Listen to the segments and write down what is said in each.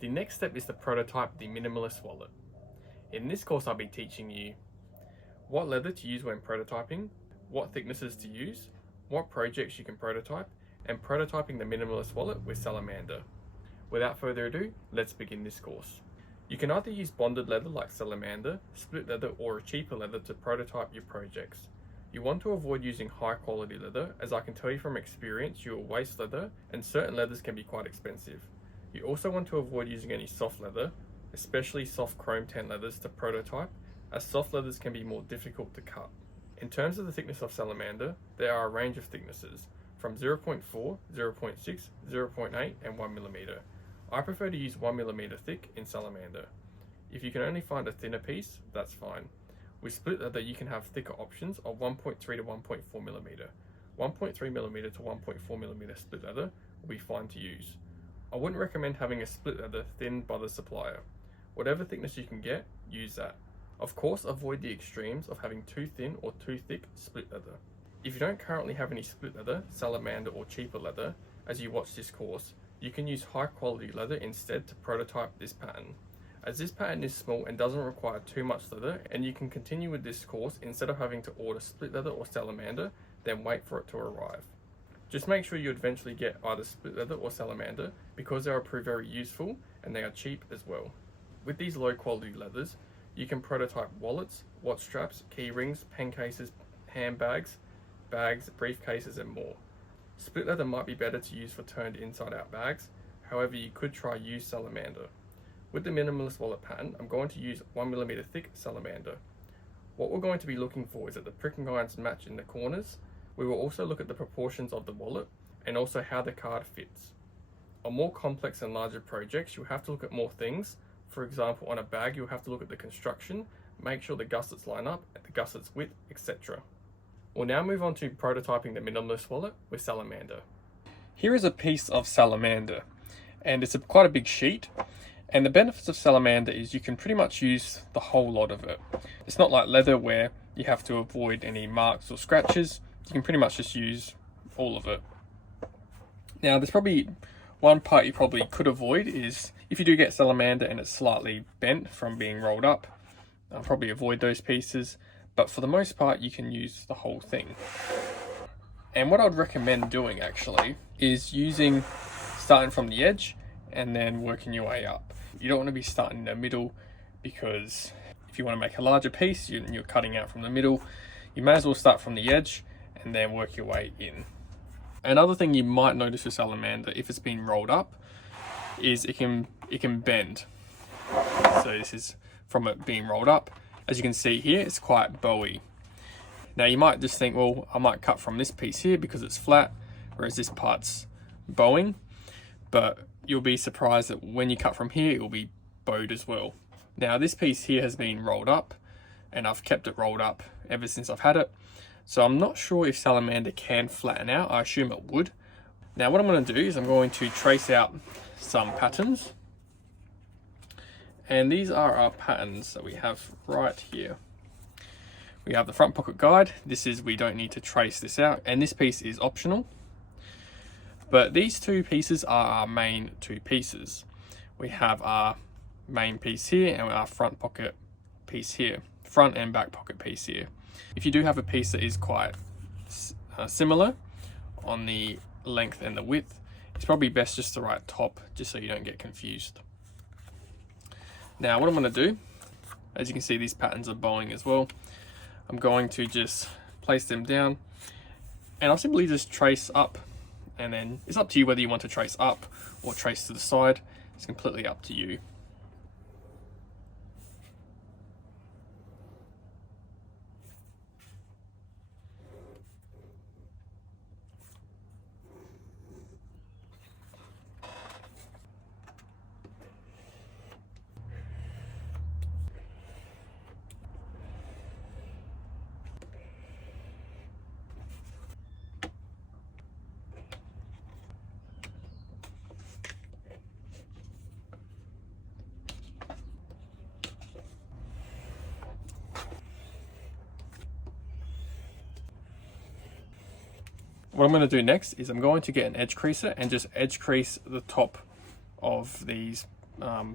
The next step is to prototype the Minimalist wallet. In this course I'll be teaching you what leather to use when prototyping, what thicknesses to use, what projects you can prototype, and prototyping the Minimalist wallet with Salamander. Without further ado, let's begin this course. You can either use bonded leather like Salamander, split leather, or a cheaper leather to prototype your projects. You want to avoid using high quality leather, as I can tell you from experience you will waste leather and certain leathers can be quite expensive. You also want to avoid using any soft leather, especially soft chrome tan leathers to prototype, as soft leathers can be more difficult to cut. In terms of the thickness of Salamander, there are a range of thicknesses from 0.4, 0.6, 0.8 and 1mm. I prefer to use 1mm thick in Salamander. If you can only find a thinner piece, that's fine. With split leather you can have thicker options of 1.3 to 1.4mm. 1.3mm to 1.4mm split leather will be fine to use. I wouldn't recommend having a split leather thinned by the supplier. Whatever thickness you can get, use that. Of course, avoid the extremes of having too thin or too thick split leather. If you don't currently have any split leather, Salamander or cheaper leather, as you watch this course, you can use high quality leather instead to prototype this pattern. As this pattern is small and doesn't require too much leather, and you can continue with this course instead of having to order split leather or Salamander, then wait for it to arrive. Just make sure you eventually get either split leather or Salamander because they will prove very useful and they are cheap as well. With these low quality leathers, you can prototype wallets, watch straps, key rings, pen cases, handbags, bags, briefcases and more. Split leather might be better to use for turned inside out bags, however you could try use Salamander. With the Minimalist wallet pattern, I'm going to use 1mm thick Salamander. What we're going to be looking for is that the pricking lines match in the corners. We will also look at the proportions of the wallet and also how the card fits. On more complex and larger projects, you'll have to look at more things. For example, on a bag, you'll have to look at the construction, make sure the gussets line up, the gussets width, etc. We'll now move on to prototyping the Minimalist wallet with Salamander. Here is a piece of Salamander, and it's quite a big sheet. And the benefits of Salamander is you can pretty much use the whole lot of it. It's not like leather where you have to avoid any marks or scratches. You can pretty much just use all of it. Now there's probably one part you probably could avoid is if you do get Salamander and it's slightly bent from being rolled up, I'll probably avoid those pieces. But for the most part, you can use the whole thing. And what I'd recommend doing actually is starting from the edge and then working your way up. You don't want to be starting in the middle because if you want to make a larger piece, you're cutting out from the middle. You may as well start from the edge and then work your way in. Another thing you might notice with Salamander, if it's been rolled up, is it can bend. So this is from it being rolled up. As you can see here, it's quite bowy. Now you might just think, well, I might cut from this piece here because it's flat, whereas this part's bowing. But you'll be surprised that when you cut from here, it will be bowed as well. Now this piece here has been rolled up, and I've kept it rolled up ever since I've had it. So I'm not sure if Salamander can flatten out. I assume it would. Now what I'm going to do is I'm going to trace out some patterns. And these are our patterns that we have right here. We have the front pocket guide. We don't need to trace this out, and this piece is optional. But these two pieces are our main two pieces. We have our main piece here and our front pocket piece here, front and back pocket piece here. If you do have a piece that is quite similar on the length and the width, it's probably best just to write top, just so you don't get confused. Now what I'm going to do, as you can see, these patterns are bowing as well. I'm going to just place them down and I'll simply just trace up, and then it's up to you whether you want to trace up or trace to the side. It's completely up to you. What I'm going to do next is I'm going to get an edge creaser and just edge crease the top of these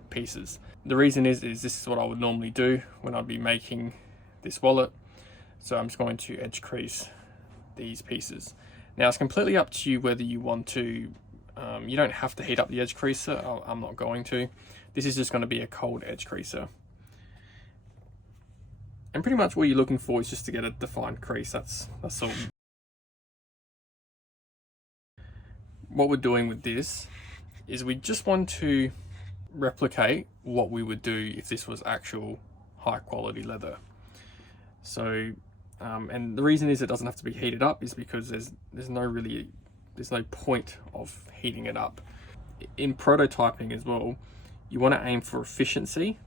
pieces. The reason is this is what I would normally do when I'd be making this wallet. So I'm just going to edge crease these pieces. Now it's completely up to you whether you want to, you don't have to heat up the edge creaser. I'm not going to. This is just going to be a cold edge creaser. And pretty much what you're looking for is just to get a defined crease. That's all. What we're doing with this is we just want to replicate what we would do if this was actual high quality leather. So and the reason is it doesn't have to be heated up is because there's no point of heating it up. In prototyping as well, you want to aim for efficiency,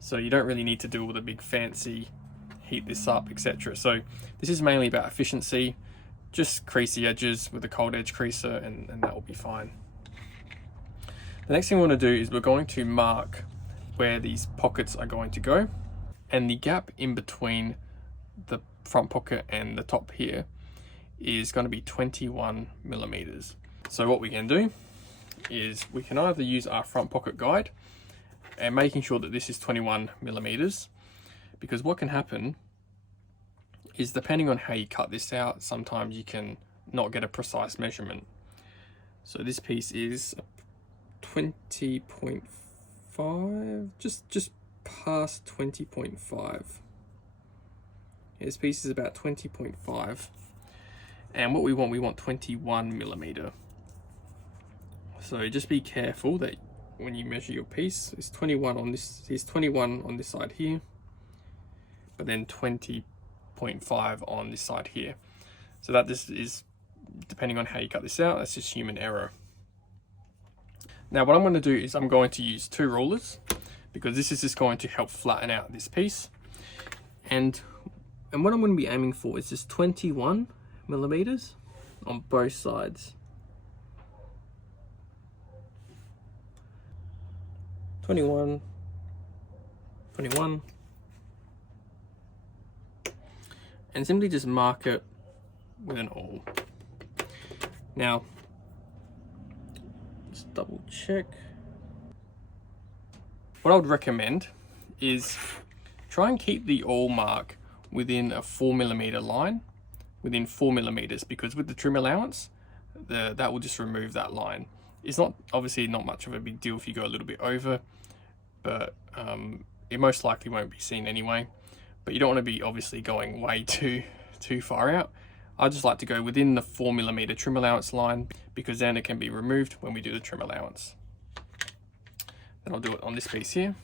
so you don't really need to do all the big fancy heat this up, etc. So this is mainly about efficiency. Just crease the edges with a cold edge creaser and that will be fine. The next thing we want to do is we're going to mark where these pockets are going to go, and the gap in between the front pocket and the top here is going to be 21 millimeters. So what we can do is we can either use our front pocket guide and making sure that this is 21 millimeters, because what can happen is depending on how you cut this out, sometimes you can not get a precise measurement. So this piece is 20.5, just past 20.5. This piece is about 20.5, and what we want 21 millimeter. So just be careful that when you measure your piece, it's 21 on this. Here's 21 on this side here, but then 20.5 on this side here. So that this is, depending on how you cut this out, that's just human error. Now what I'm going to do is I'm going to use 2 rulers, because this is just going to help flatten out this piece. And what I'm going to be aiming for is just 21 millimeters on both sides. 21, 21. And simply just mark it with an awl. Now, let's double check. What I would recommend is try and keep the awl mark within a 4 millimeter line, within 4 millimeters, because with the trim allowance, that will just remove that line. It's not, obviously not much of a big deal if you go a little bit over, but it most likely won't be seen anyway. But you don't want to be obviously going way too far out. I just like to go within the 4 millimeter trim allowance line, because then it can be removed when we do the trim allowance. Then I'll do it on this piece here.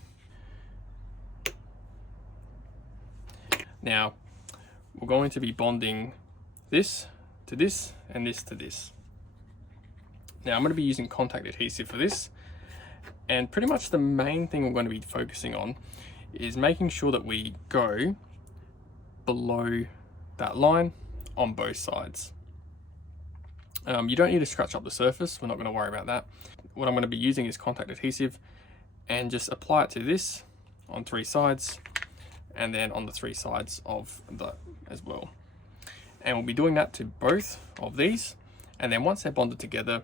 Now, we're going to be bonding this to this and this to this. Now, I'm going to be using contact adhesive for this. And pretty much the main thing we're going to be focusing on is making sure that we go below that line on both sides. You don't need to scratch up the surface. We're not going to worry about that. What I'm going to be using is contact adhesive, and just apply it to this on 3 sides, and then on the 3 sides of that as well. And we'll be doing that to both of these, and then once they're bonded together,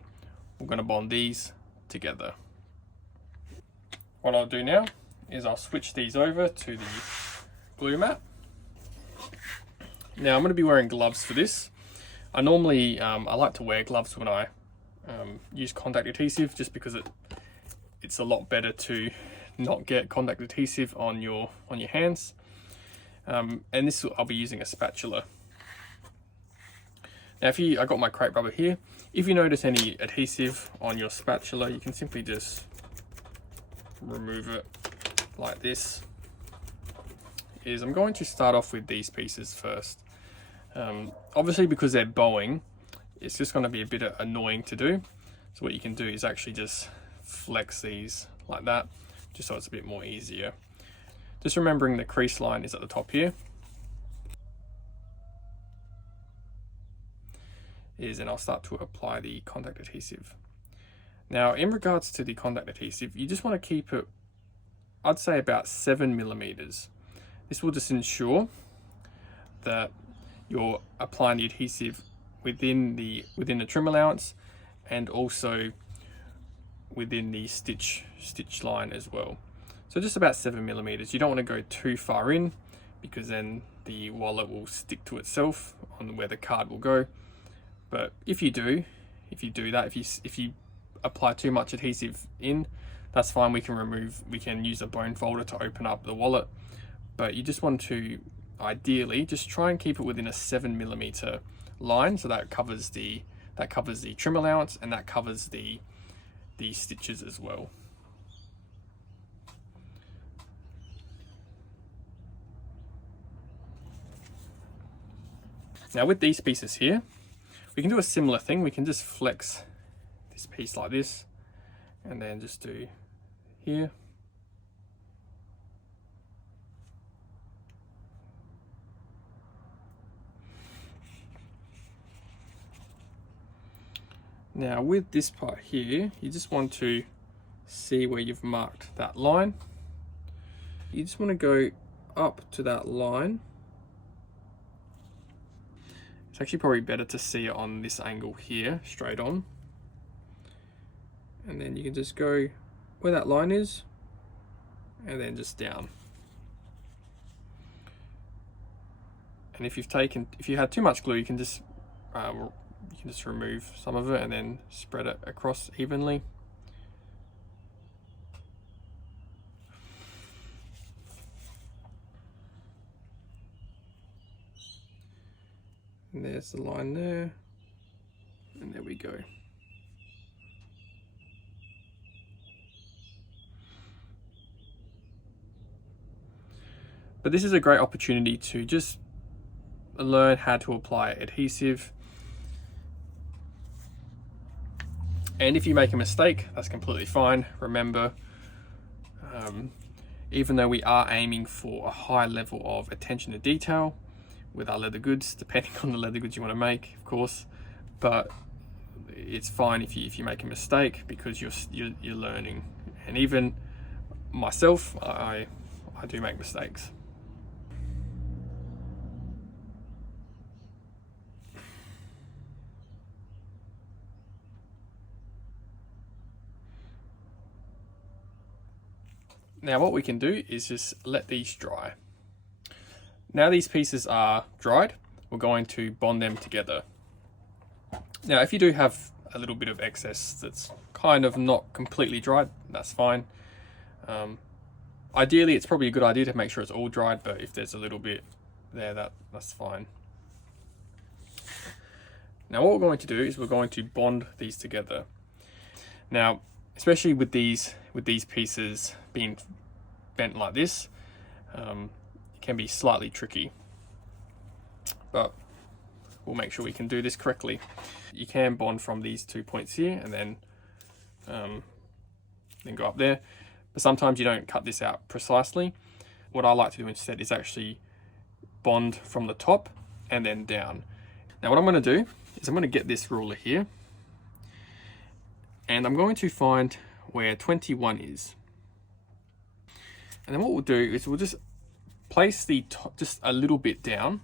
we're going to bond these together. What I'll do now is I'll switch these over to the glue mat. Now I'm going to be wearing gloves for this. I normally I like to wear gloves when I use contact adhesive, just because it's a lot better to not get contact adhesive on your hands. And this I'll be using a spatula. Now I got my crepe rubber here. If you notice any adhesive on your spatula, you can simply just remove it like this. I'm going to start off with these pieces first. Obviously, because they're bowing, it's just going to be a bit annoying to do. So what you can do is actually just flex these like that, just so it's a bit more easier. Just remembering the crease line is at the top here. And I'll start to apply the contact adhesive. Now, in regards to the contact adhesive, you just want to keep it, I'd say, about 7 millimeters. This will just ensure that you're applying the adhesive within the trim allowance, and also within the stitch line as well. So just about 7mm. You don't want to go too far in, because then the wallet will stick to itself on where the card will go. But if you do that, if you apply too much adhesive in, that's fine. We can use a bone folder to open up the wallet, but you just want to ideally just try and keep it within a 7mm line, so that covers the trim allowance, and that covers the stitches as well. Now with these pieces here, we can do a similar thing. We can just flex this piece like this, and then just do here. Now with this part here, you just want to see where you've marked that line. You just want to go up to that line. It's actually probably better to see it on this angle here, straight on. And then you can just go where that line is, and then just down. And if you had too much glue, you can just remove some of it and then spread it across evenly. And there's the line there, and there we go. But this is a great opportunity to just learn how to apply adhesive. And if you make a mistake, that's completely fine. Remember, even though we are aiming for a high level of attention to detail with our leather goods, depending on the leather goods you want to make, of course, but it's fine if you make a mistake, because you're learning. And even myself, I do make mistakes. Now what we can do is just let these dry. Now these pieces are dried, we're going to bond them together. Now if you do have a little bit of excess that's kind of not completely dried, that's fine. Ideally it's probably a good idea to make sure it's all dried, but if there's a little bit there, that's fine. Now what we're going to do is we're going to bond these together. Now especially with these pieces being bent like this, it can be slightly tricky, but we'll make sure we can do this correctly. You can bond from these 2 points here and then go up there, but sometimes you don't cut this out precisely. What I like to do instead is actually bond from the top and then down. Now what I'm going to do is I'm going to get this ruler here, and I'm going to find where 21 is. And then what we'll do is we'll just place the top just a little bit down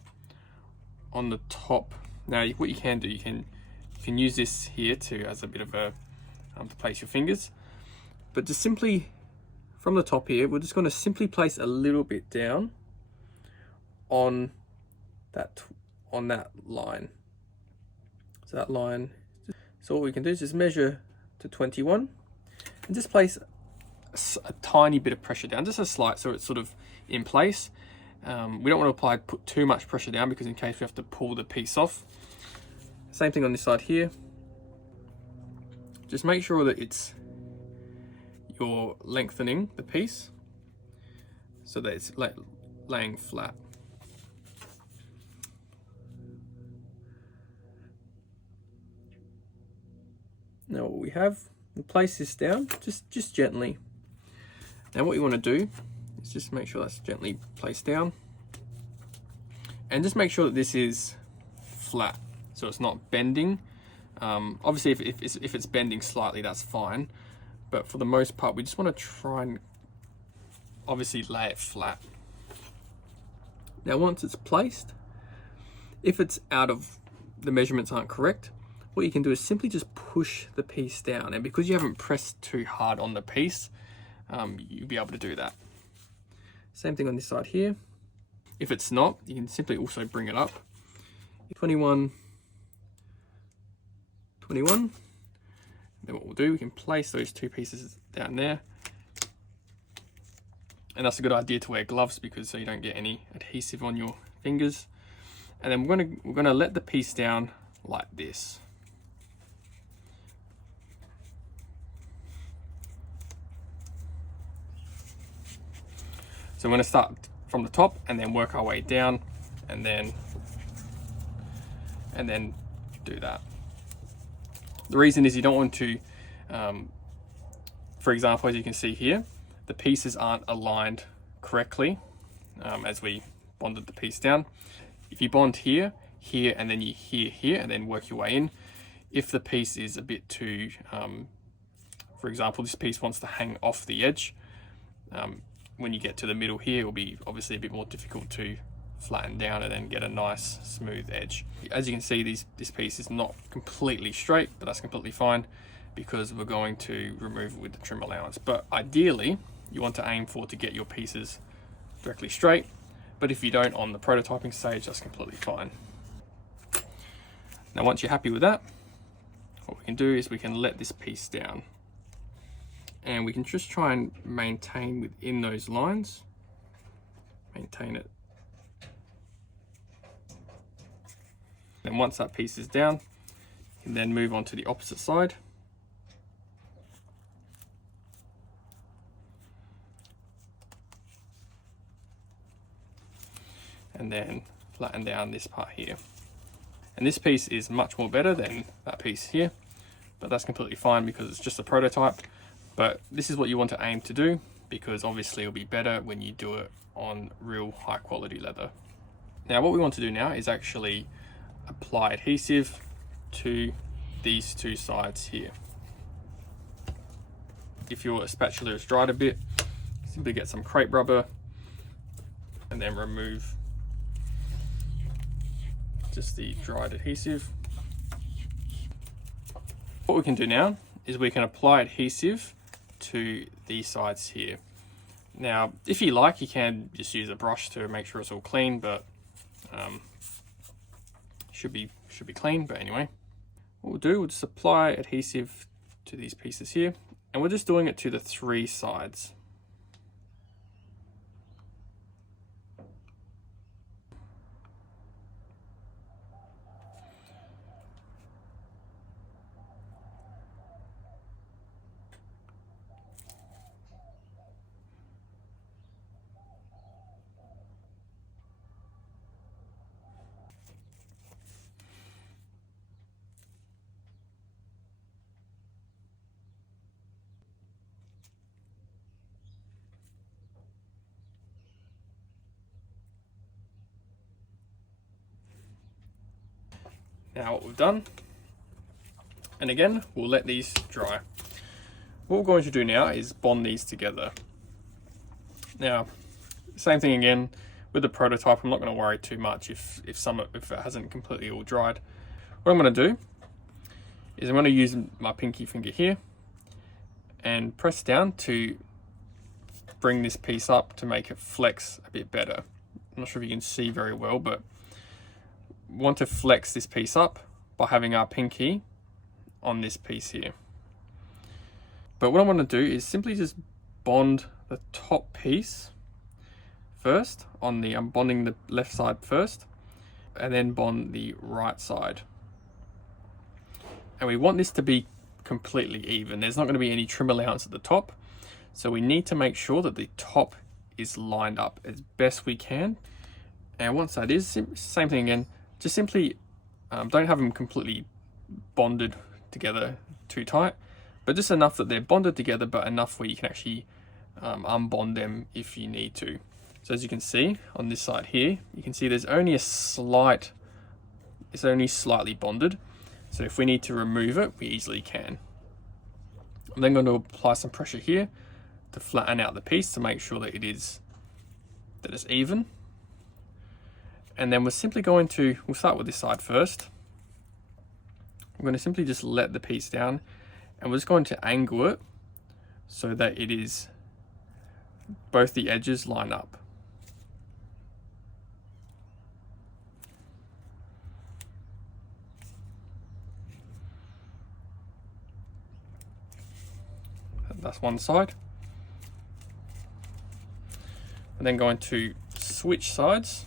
on the top. Now what you can do, you can use this here as a bit of a to place your fingers, but just simply from the top here, we're just going to simply place a little bit down on that line. So that line. So what we can do is just measure to 21 and just place a tiny bit of pressure down, just a slight, so it's sort of in place. We don't want to put too much pressure down, because in case we have to pull the piece off. Same thing on this side here. Just make sure that you're lengthening the piece so that it's laying flat. Now what we have, we'll place this down just gently. Now what you want to do is just make sure that's gently placed down, and just make sure that this is flat, so it's not bending. Obviously if it's bending slightly, that's fine, but for the most part we just want to try and obviously lay it flat. Now once it's placed, if it's out of the measurements aren't correct, what you can do is simply just push the piece down, and because you haven't pressed too hard on the piece, you'll be able to do that. Same thing on this side here. If it's not, you can simply also bring it up. 21, 21. Then what we'll do, we can place those two pieces down there. And that's a good idea to wear gloves, because so you don't get any adhesive on your fingers. And then we're gonna let the piece down like this. So I'm going to start from the top and then work our way down, and then do that. The reason is you don't want to, for example, as you can see here, the pieces aren't aligned correctly as we bonded the piece down. If you bond here, here, and then you here, and then work your way in, if the piece is a bit too, for example, this piece wants to hang off the edge, when you get to the middle here, it will be obviously a bit more difficult to flatten down and then get a nice smooth edge. As you can see, this piece is not completely straight, but that's completely fine because we're going to remove it with the trim allowance. But ideally, you want to aim for to get your pieces directly straight, but if you don't on the prototyping stage, that's completely fine. Now, once you're happy with that, what we can do is we can let this piece down. And we can just try and maintain within those lines. Maintain it. And once that piece is down, you can then move on to the opposite side. And then flatten down this part here. And this piece is much more better than that piece here, but that's completely fine because it's just a prototype. But this is what you want to aim to do, because obviously it'll be better when you do it on real high quality leather. Now what we want to do now is actually apply adhesive to these two sides here. If your spatula is dried a bit, simply get some crepe rubber and then remove just the dried adhesive. What we can do now is we can apply adhesive to these sides here. Now, if you like, you can just use a brush to make sure it's all clean, but should be clean. But anyway, what we'll do, we'll just apply adhesive to these pieces here, and we're just doing it to the three sides. Now what we've done, and again, we'll let these dry. What we're going to do now is bond these together. Now, same thing again with the prototype. I'm not going to worry too much if it hasn't completely all dried. What I'm going to do is I'm going to use my pinky finger here and press down to bring this piece up to make it flex a bit better. I'm not sure if you can see very well, but want to flex this piece up by having our pinky on this piece here. But what I want to do is simply just bond the top piece first. I'm bonding the left side first, and then bond the right side. And we want this to be completely even. There's not going to be any trim allowance at the top, so we need to make sure that the top is lined up as best we can. And once that is, same thing again, just simply don't have them completely bonded together too tight, but just enough that they're bonded together, but enough where you can actually unbond them if you need to. So as you can see on this side here, you can see there's only it's only slightly bonded. So if we need to remove it, we easily can. I'm then going to apply some pressure here to flatten out the piece to make sure that it's even. And then we're simply we'll start with this side first. I'm going to simply just let the piece down, and we're just going to angle it so that it is both the edges line up. That's one side. I'm then going to switch sides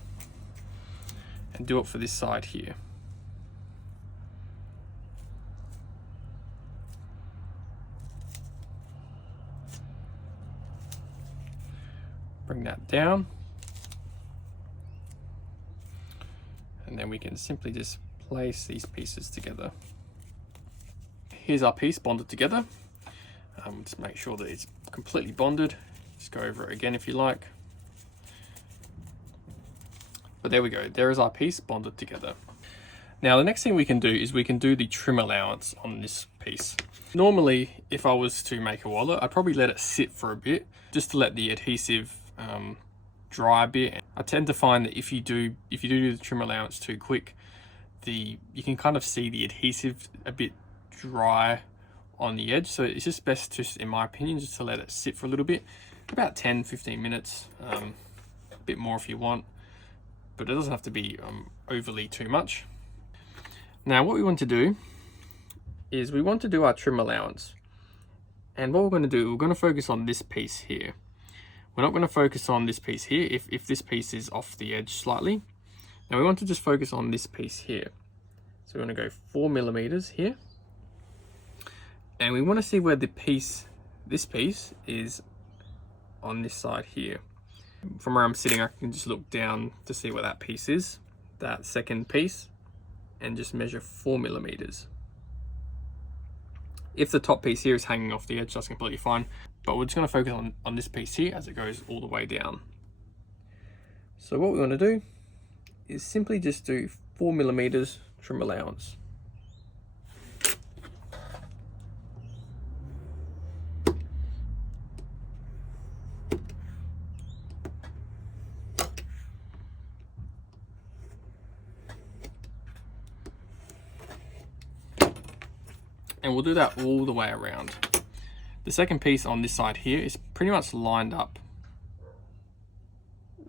and do it for this side here. Bring that down, and then we can simply just place these pieces together. Here's our piece bonded together. Just make sure that it's completely bonded. Just go over it again if you like. But there we go, there is our piece bonded together. Now the next thing we can do is we can do the trim allowance on this piece. Normally, if I was to make a wallet, I'd probably let it sit for a bit, just to let the adhesive dry a bit. I tend to find that if you do the trim allowance too quick, you can kind of see the adhesive a bit dry on the edge. So it's just best, just in my opinion, just to let it sit for a little bit, about 10-15 minutes, a bit more if you want, but it doesn't have to be overly too much. Now what we want to do is we want to do our trim allowance, and what we're going to do, we're going to focus on this piece here. We're not going to focus on this piece here if this piece is off the edge slightly. Now we want to just focus on this piece here. So we're going to go 4mm here, and we want to see where this piece is on this side here. From where I'm sitting, I can just look down to see where that piece is, that second piece, and just measure 4mm. If the top piece here is hanging off the edge, that's completely fine, but we're just going to focus on this piece here as it goes all the way down. So what we want to do is simply just do 4mm trim allowance. And we'll do that all the way around. The second piece on this side here is pretty much lined up.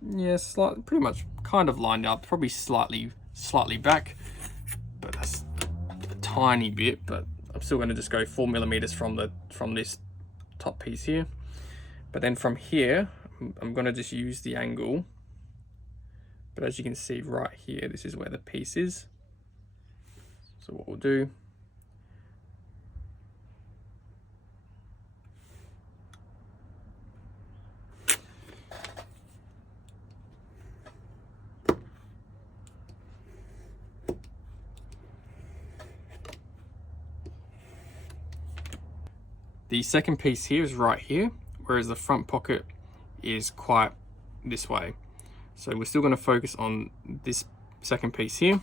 Yes, pretty much kind of lined up, probably slightly back, but that's a tiny bit, but I'm still going to just go 4mm from this top piece here. But then from here, I'm going to just use the angle. But as you can see right here, this is where the piece is. So what we'll do, the second piece here is right here, whereas the front pocket is quite this way. So we're still going to focus on this second piece here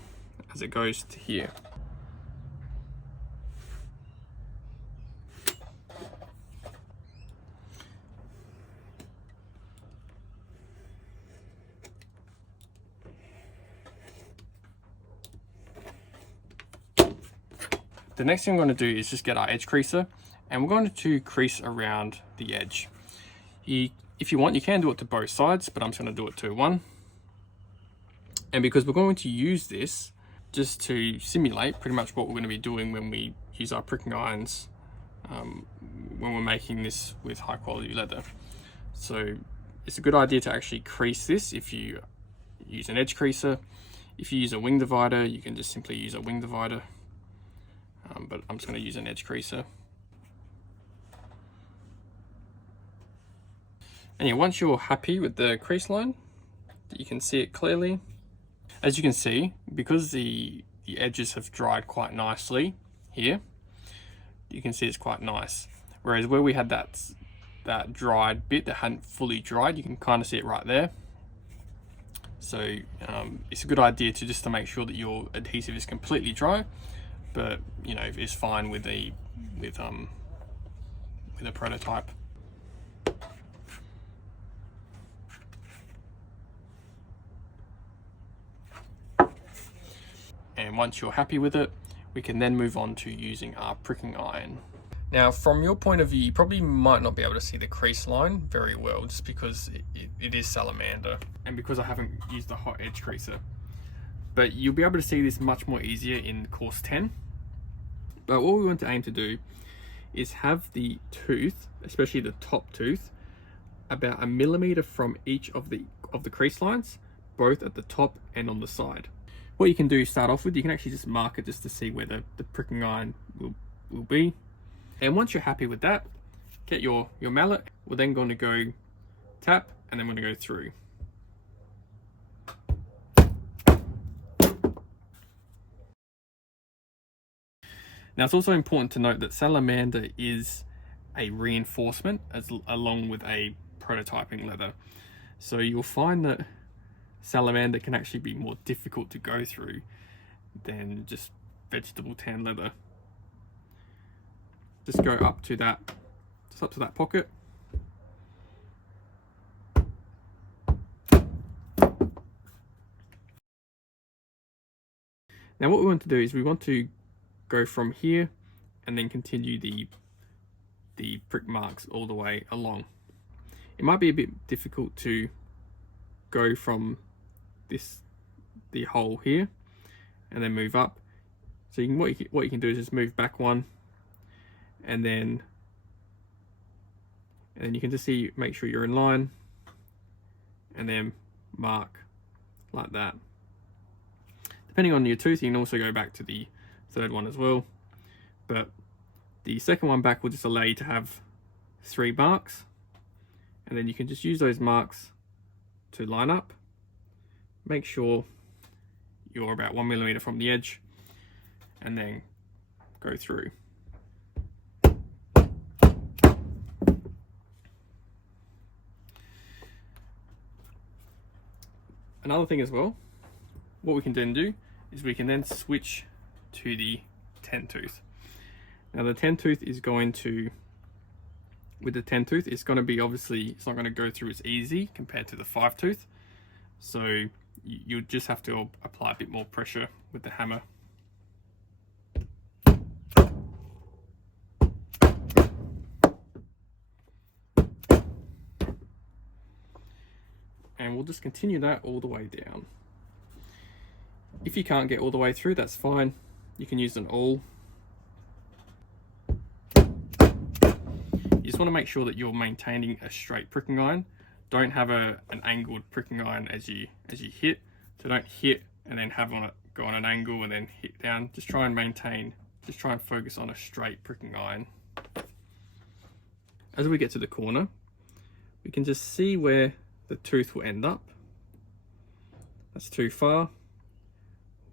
as it goes to here. The next thing we're going to do is just get our edge creaser, and we're going to crease around the edge. If you want, you can do it to both sides, but I'm just going to do it to one. And because we're going to use this just to simulate pretty much what we're going to be doing when we use our pricking irons, when we're making this with high quality leather. So it's a good idea to actually crease this if you use an edge creaser. If you use a wing divider, you can just simply use a wing divider. But I'm just going to use an edge creaser. And yeah, once you're happy with the crease line, you can see it clearly. As you can see, because the edges have dried quite nicely here, you can see it's quite nice. Whereas where we had that dried bit that hadn't fully dried, you can kind of see it right there. So it's a good idea to make sure that your adhesive is completely dry, but you know, it's fine with a prototype. And once you're happy with it, we can then move on to using our pricking iron. Now, from your point of view, you probably might not be able to see the crease line very well, just because it is Salamander, and because I haven't used the hot edge creaser. But you'll be able to see this much more easier in course 10. But what we want to aim to do is have the tooth, especially the top tooth, about 1 millimeter from each of the crease lines, both at the top and on the side. What you can do start off with, you can actually just mark it just to see where the pricking iron will be. And once you're happy with that, get your mallet. We're then going to go tap, and then we're going to go through. Now, it's also important to note that Salamander is a reinforcement along with a prototyping leather. So you'll find that Salamander can actually be more difficult to go through than just vegetable tan leather. Just go up to that pocket. Now what we want to do is we want to go from here and then continue the prick marks all the way along. It might be a bit difficult to go from the hole here and then move up. So what you can do is just move back one, and then you can just make sure you're in line, and then mark like that. Depending on your tooth, you can also go back to the third one as well, but the second one back will just allow you to have 3 marks, and then you can just use those marks to line up. Make sure you're about 1 millimeter from the edge, and then go through. Another thing as well, what we can then do is we can then switch to the 10 tooth. Now the 10 tooth is going to, with the 10 tooth, it's going to be, obviously it's not going to go through as easy compared to the 5 tooth. So you just have to apply a bit more pressure with the hammer. And we'll just continue that all the way down. If you can't get all the way through, that's fine. You can use an awl. You just want to make sure that you're maintaining a straight pricking iron. Don't have an angled pricking iron as you hit. So don't hit and then have go on an angle and then hit down. Just try and focus on a straight pricking iron. As we get to the corner, we can just see where the tooth will end up. That's too far.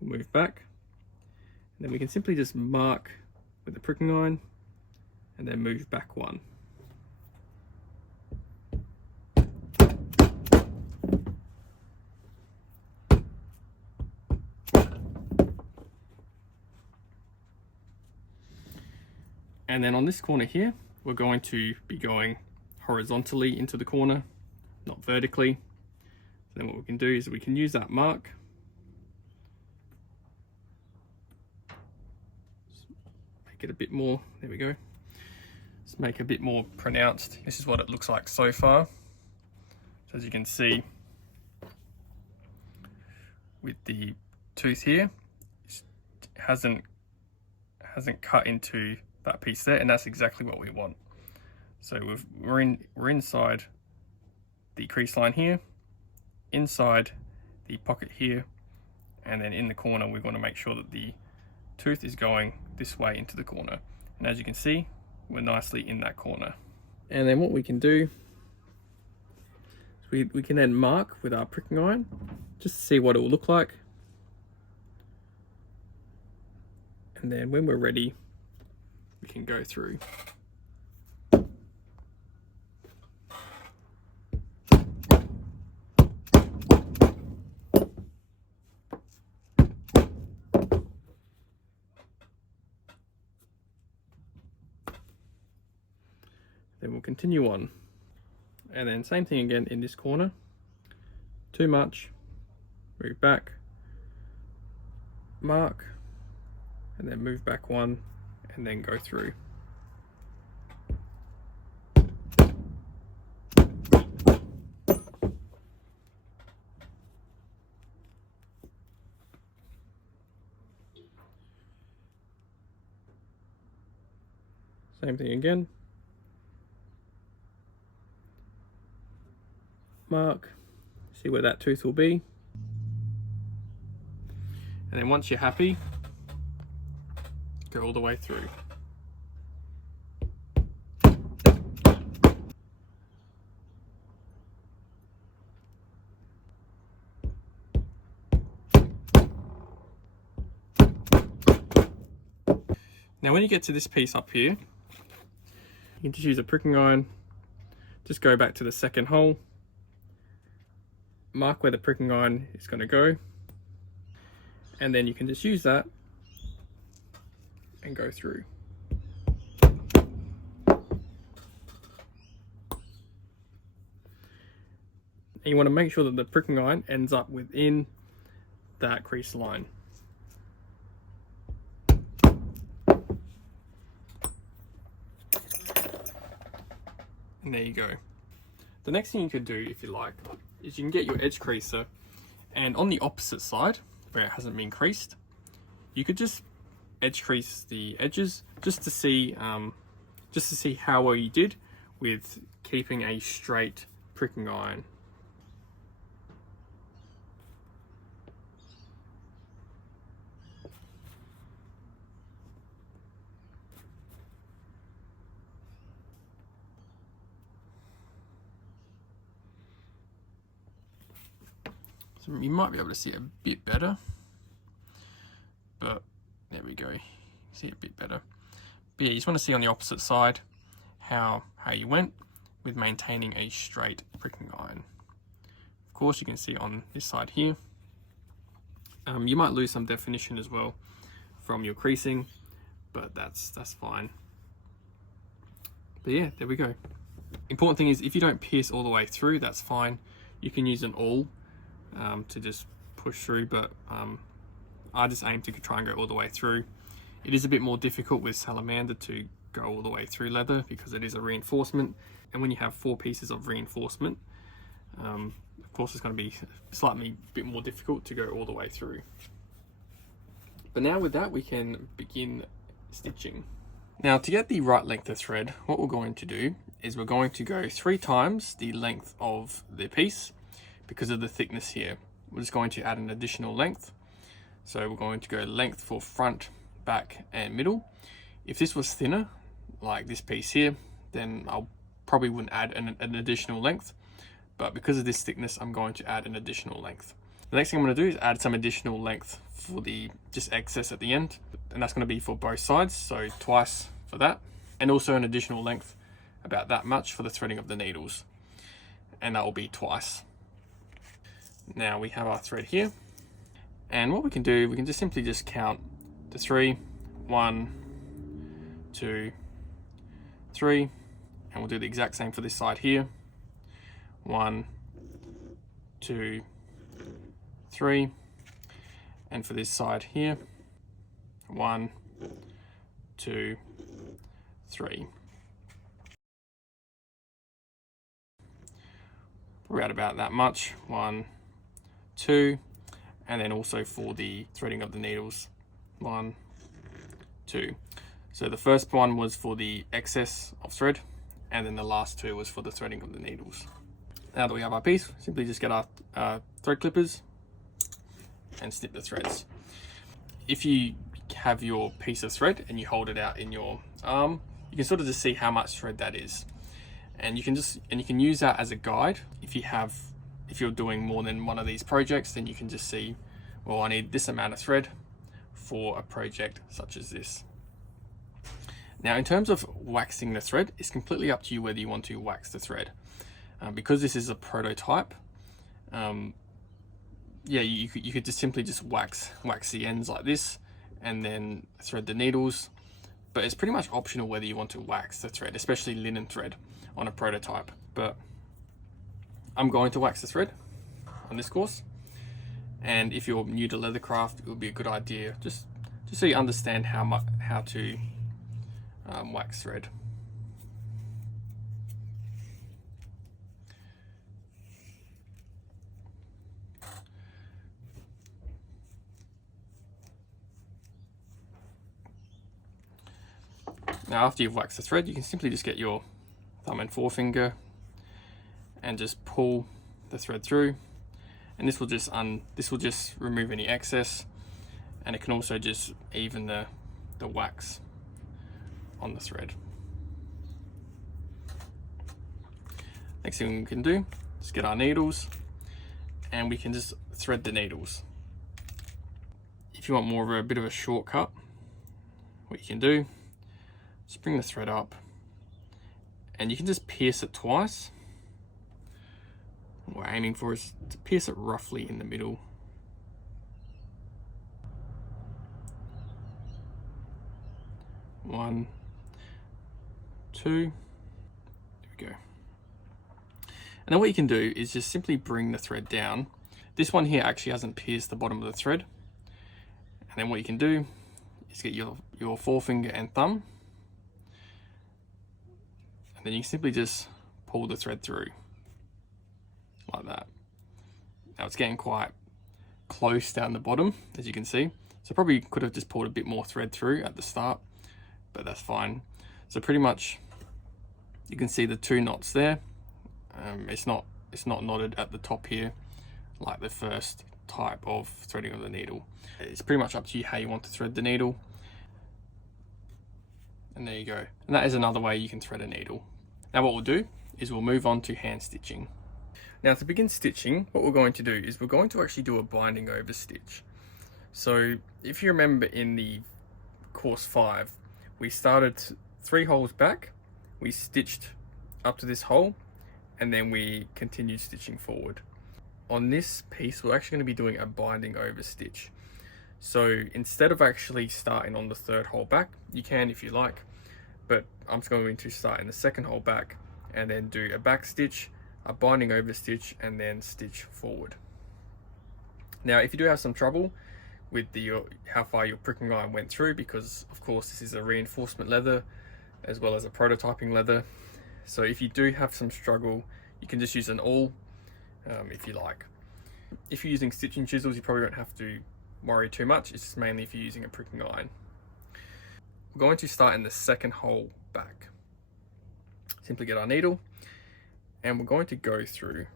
We'll move back. And then we can simply just mark with the pricking iron and then move back one. And then on this corner here, we're going to be going horizontally into the corner, not vertically. So then what we can do is we can use that mark. Make it a bit more, there we go. Let's make it a bit more pronounced. This is what it looks like so far. So as you can see, with the tooth here, it hasn't cut into that piece there, and that's exactly what we want. So we're inside the crease line here, inside the pocket here, and then in the corner we want to make sure that the tooth is going this way into the corner. And as you can see, we're nicely in that corner. And then what we can do is we can then mark with our pricking iron just to see what it will look like. And then when we're ready, we can go through. Then we'll continue on. And then same thing again in this corner. Too much, move back, mark, and then move back one, and then go through. Same thing again. Mark, see where that tooth will be. And then once you're happy, go all the way through. Now when you get to this piece up here, you can just use a pricking iron, just go back to the second hole, mark where the pricking iron is going to go, and then you can just use that and go through. And you want to make sure that the pricking iron ends up within that crease line. And there you go. The next thing you could do, if you like, is you can get your edge creaser, and on the opposite side, where it hasn't been creased, you could just edge crease the edges just to see how well you did with keeping a straight pricking iron. So you might be able to see it a bit better, but there we go, see it a bit better. But yeah, you just want to see on the opposite side how you went with maintaining a straight pricking iron. Of course, you can see on this side here, you might lose some definition as well from your creasing, but that's fine. But yeah, there we go. Important thing is, if you don't pierce all the way through, that's fine. You can use an awl to just push through, but I just aim to try and go all the way through. It is a bit more difficult with Salamander to go all the way through leather because it is a reinforcement, and when you have 4 pieces of reinforcement, of course it's going to be slightly bit more difficult to go all the way through. But now with that, we can begin stitching. Now to get the right length of thread, what we're going to do is we're going to go 3 times the length of the piece. Because of the thickness here, we're just going to add an additional length. So we're going to go length for front, back and middle. If this was thinner, like this piece here, then I probably wouldn't add an additional length. But because of this thickness, I'm going to add an additional length. The next thing I'm going to do is add some additional length for the just excess at the end. And that's going to be for both sides, so twice for that. And also an additional length, about that much, for the threading of the needles. And that will be twice. Now we have our thread here, and what we can do, we can just simply just count to 3, 1, 2, 3, and we'll do the exact same for this side here. 1, 2, 3, and for this side here, 1, 2, 3. We're at about that much. 1, 2, and then also for the threading of the needles, 1, 2. So the first one was for the excess of thread, and then the last 2 was for the threading of the needles. Now that we have our piece, simply just get our thread clippers and snip the threads. If you have your piece of thread and you hold it out in your arm, you can sort of just see how much thread that is, and you can use that as a guide. If you're doing more than one of these projects, then you can just see, well, I need this amount of thread for a project such as this. Now, in terms of waxing the thread, it's completely up to you whether you want to wax the thread. Because this is a prototype, yeah, you could just simply just wax the ends like this and then thread the needles. But it's pretty much optional whether you want to wax the thread, especially linen thread on a prototype. But I'm going to wax the thread on this course, and if you're new to Leathercraft, it would be a good idea, just just so you understand how to wax thread. Now after you've waxed the thread, you can simply just get your thumb and forefinger and just pull the thread through, and this will just remove any excess, and it can also just even the wax on the thread. Next thing we can do is get our needles, and we can just thread the needles. If you want more of a bit of a shortcut, what you can do, just bring the thread up, and you can just pierce it twice. What we're aiming for is to pierce it roughly in the middle. One, two, there we go. And then what you can do is just simply bring the thread down. This one here actually hasn't pierced the bottom of the thread. And then what you can do is get your forefinger and thumb, and then you can simply just pull the thread through like that. Now it's getting quite close down the bottom, as you can see, so probably could have just pulled a bit more thread through at the start, but that's fine. So pretty much you can see the two knots there. It's not knotted at the top here like the first type of threading of the needle. It's pretty much up to you how you want to thread the needle. And there you go. And that is another way you can thread a needle. Now what we'll do is we'll move on to hand stitching. Now to begin stitching, what we're going to do is we're going to actually do a binding over stitch. So if you remember in the course 5, we started 3 holes back, we stitched up to this hole, and then we continued stitching forward. On this piece, we're actually going to be doing a binding over stitch. So instead of actually starting on the 3rd hole back, you can if you like, but I'm just going to start in the 2nd hole back and then do a back stitch, a binding over stitch, and then stitch forward. Now if you do have some trouble with how far your pricking iron went through, because of course this is a reinforcement leather as well as a prototyping leather, so if you do have some struggle, you can just use an awl if you like. If you're using stitching chisels, you probably don't have to worry too much. It's just mainly if you're using a pricking iron. We're going to start in the 2nd hole back. Simply get our needle, and we're going to go through.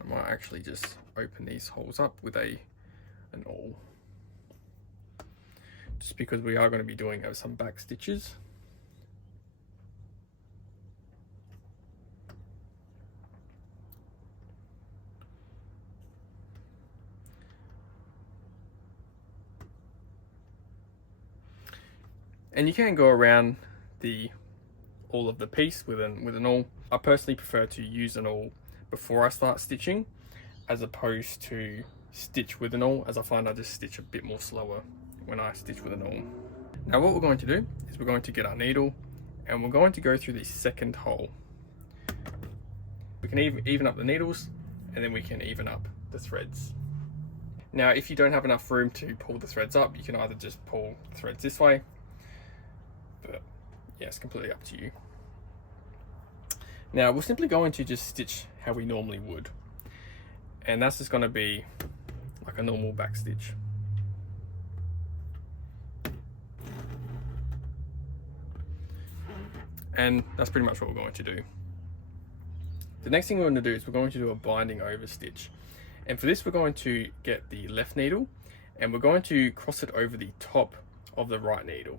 I might actually just open these holes up with an awl, just because we are going to be doing some back stitches. And you can go around all of the piece with an awl. I personally prefer to use an awl before I start stitching, as opposed to stitch with an awl, as I find I just stitch a bit more slower when I stitch with an awl. Now what we're going to do is we're going to get our needle, and we're going to go through the 2nd hole. We can even up the needles, and then we can even up the threads. Now if you don't have enough room to pull the threads up, you can either just pull the threads this way, but yeah, it's completely up to you. Now we're simply going to just stitch how we normally would, and that's just going to be like a normal back stitch. And that's pretty much what we're going to do. The next thing we're going to do is we're going to do a binding over stitch, and for this we're going to get the left needle and we're going to cross it over the top of the right needle.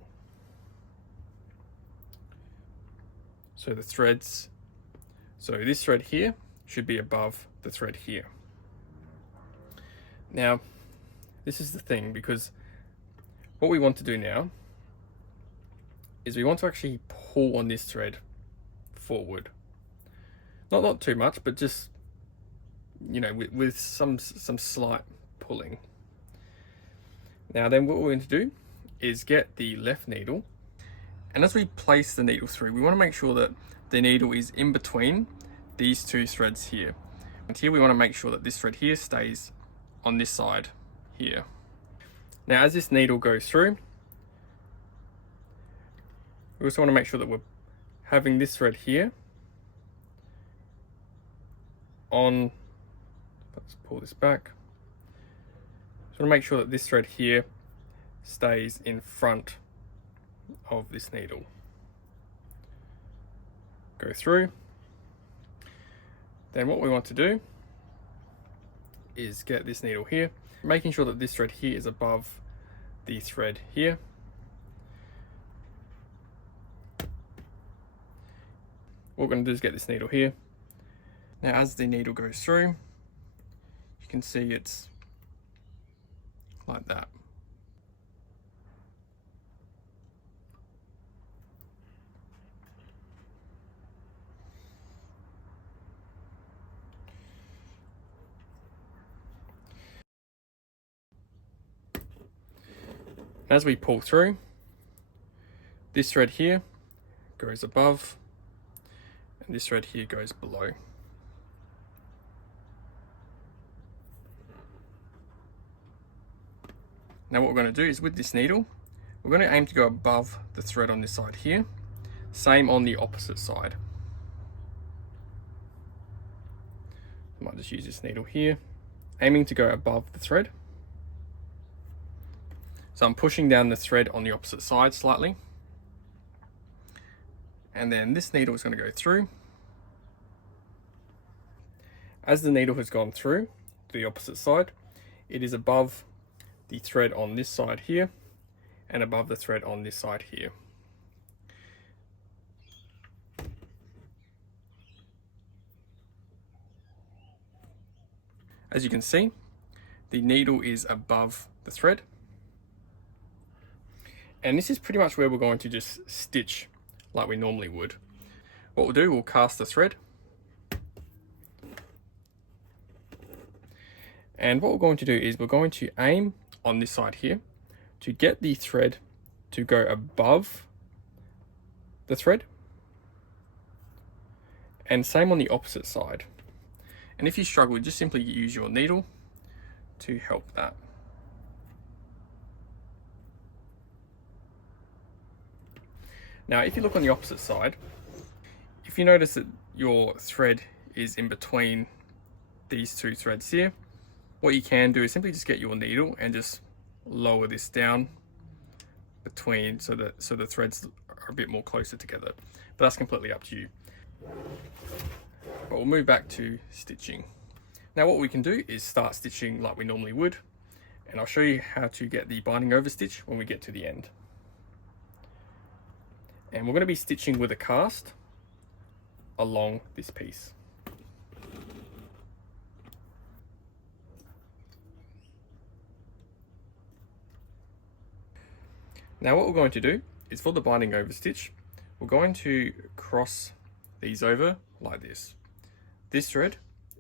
So the threads, so this thread here should be above the thread here. Now, this is the thing, because what we want to do now is we want to actually pull on this thread forward. Not too much, but just, you know, with some slight pulling. Now then what we're going to do is get the left needle, and as we place the needle through, we want to make sure that the needle is in between these 2 threads here. And here we want to make sure that this thread here stays on this side here. Now as this needle goes through, We also want to make sure that we're having this thread here on, let's pull this back. Just want to make sure that this thread here stays in front of this needle. Go through. Then what we want to do is get this needle here, making sure that this thread here is above the thread here. What we're going to do is get this needle here. Now as the needle goes through, you can see it's like that. As we pull through, this thread here goes above and this thread here goes below. Now what we're going to do is with this needle, we're going to aim to go above the thread on this side here, same on the opposite side. I might just use this needle here, aiming to go above the thread. So I'm pushing down the thread on the opposite side slightly. And then this needle is going to go through. As the needle has gone through to the opposite side, it is above the thread on this side here and above the thread on this side here. As you can see, the needle is above the thread. And this is pretty much where we're going to just stitch like we normally would. What we'll do, we'll cast the thread. And what we're going to do is we're going to aim on this side here to get the thread to go above the thread. And same on the opposite side. And if you struggle, just simply use your needle to help that. Now, if you look on the opposite side, if you notice that your thread is in between these two threads here, what you can do is simply just get your needle and just lower this down between so the threads are a bit more closer together. But that's completely up to you. But we'll move back to stitching. Now what we can do is start stitching like we normally would, and I'll show you how to get the binding overstitch when we get to the end. And we're going to be stitching with a cast along this piece. Now what we're going to do is for the binding overstitch, we're going to cross these over like this. This thread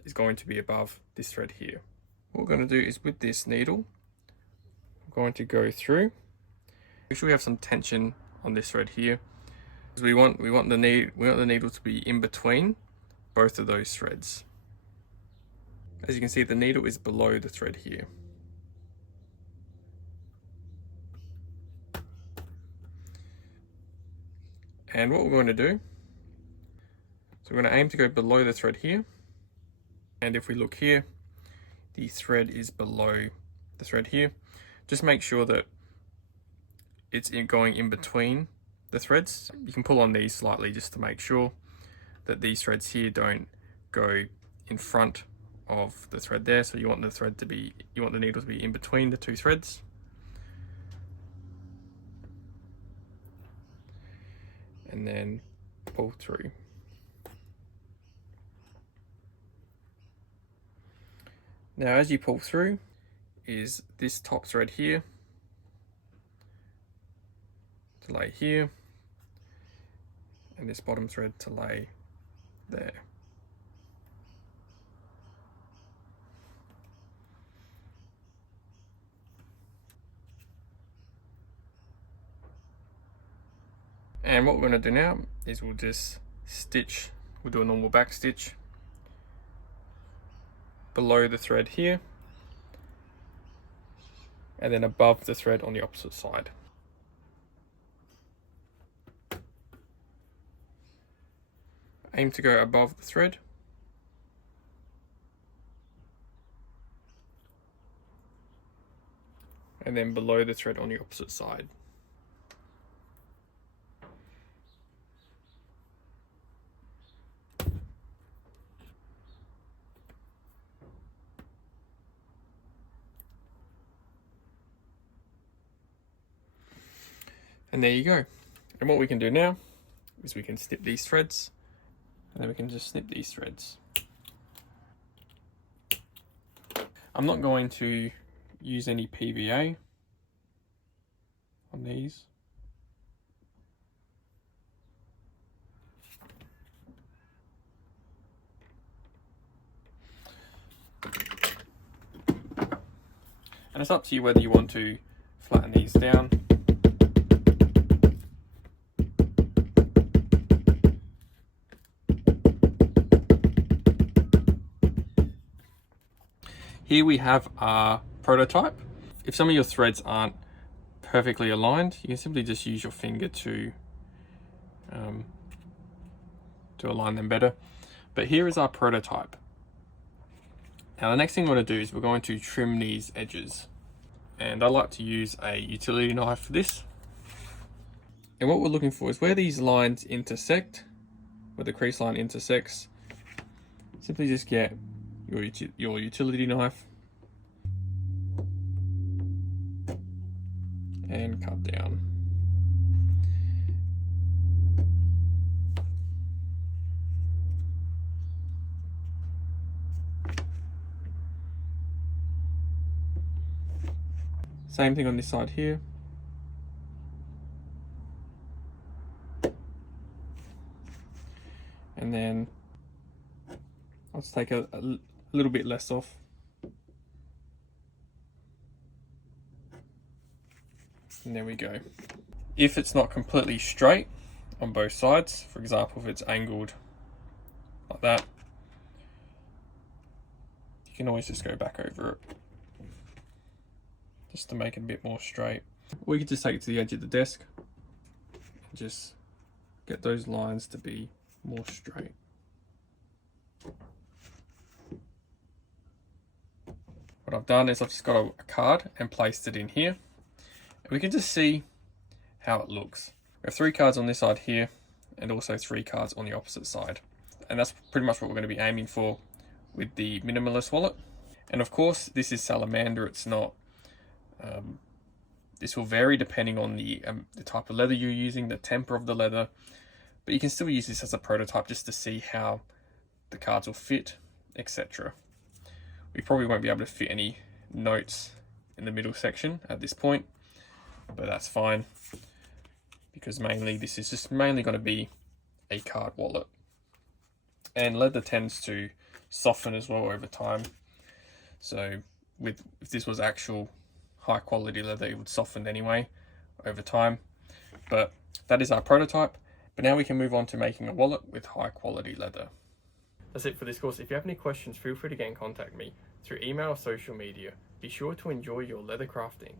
is going to be above this thread here. What we're going to do is with this needle, we're going to go through. Make sure we have some tension on this thread here. Because we want the needle to be in between both of those threads. As you can see, the needle is below the thread here. And what we're going to do, so we're going to aim to go below the thread here. And if we look here, the thread is below the thread here. Just make sure that it's going in between the threads. You can pull on these slightly just to make sure that these threads here don't go in front of the thread there. So you want the needle to be in between the two threads. And then pull through. Now as you pull through is this top thread here to lay here, and this bottom thread to lay there. And what we're going to do now is we'll just stitch, we'll do a normal back stitch below the thread here, and then above the thread on the opposite side. Aim to go above the thread. And then below the thread on the opposite side. And there you go. And what we can do now is we can snip these threads, and then we can just snip these threads. I'm not going to use any PVA on these. And it's up to you whether you want to flatten these down. Here we have our prototype. If some of your threads aren't perfectly aligned, you can simply just use your finger to align them better. But here is our prototype. Now the next thing we're going to do is we're going to trim these edges. And I like to use a utility knife for this. And what we're looking for is where these lines intersect, where the crease line intersects, simply just get your utility knife and cut down. Same thing on this side here. And then I'll just take a little bit less off. And there we go. If it's not completely straight on both sides, for example, if it's angled like that, you can always just go back over it, just to make it a bit more straight. Or you can just take it to the edge of the desk and just get those lines to be more straight. What I've done is I've just got a card and placed it in here. And we can just see how it looks. We have 3 cards on this side here and also 3 cards on the opposite side. And that's pretty much what we're going to be aiming for with the Minimalist wallet. And of course, this is Salamander. It's not, this will vary depending on the type of leather you're using, the temper of the leather. But you can still use this as a prototype just to see how the cards will fit, etc. We probably won't be able to fit any notes in the middle section at this point, but that's fine because mainly this is just mainly going to be a card wallet. And leather tends to soften as well over time. So if this was actual high quality leather, it would soften anyway over time. But that is our prototype. But now we can move on to making a wallet with high quality leather. That's it for this course. If you have any questions, feel free to get in contact me through email or social media. Be sure to enjoy your leather crafting.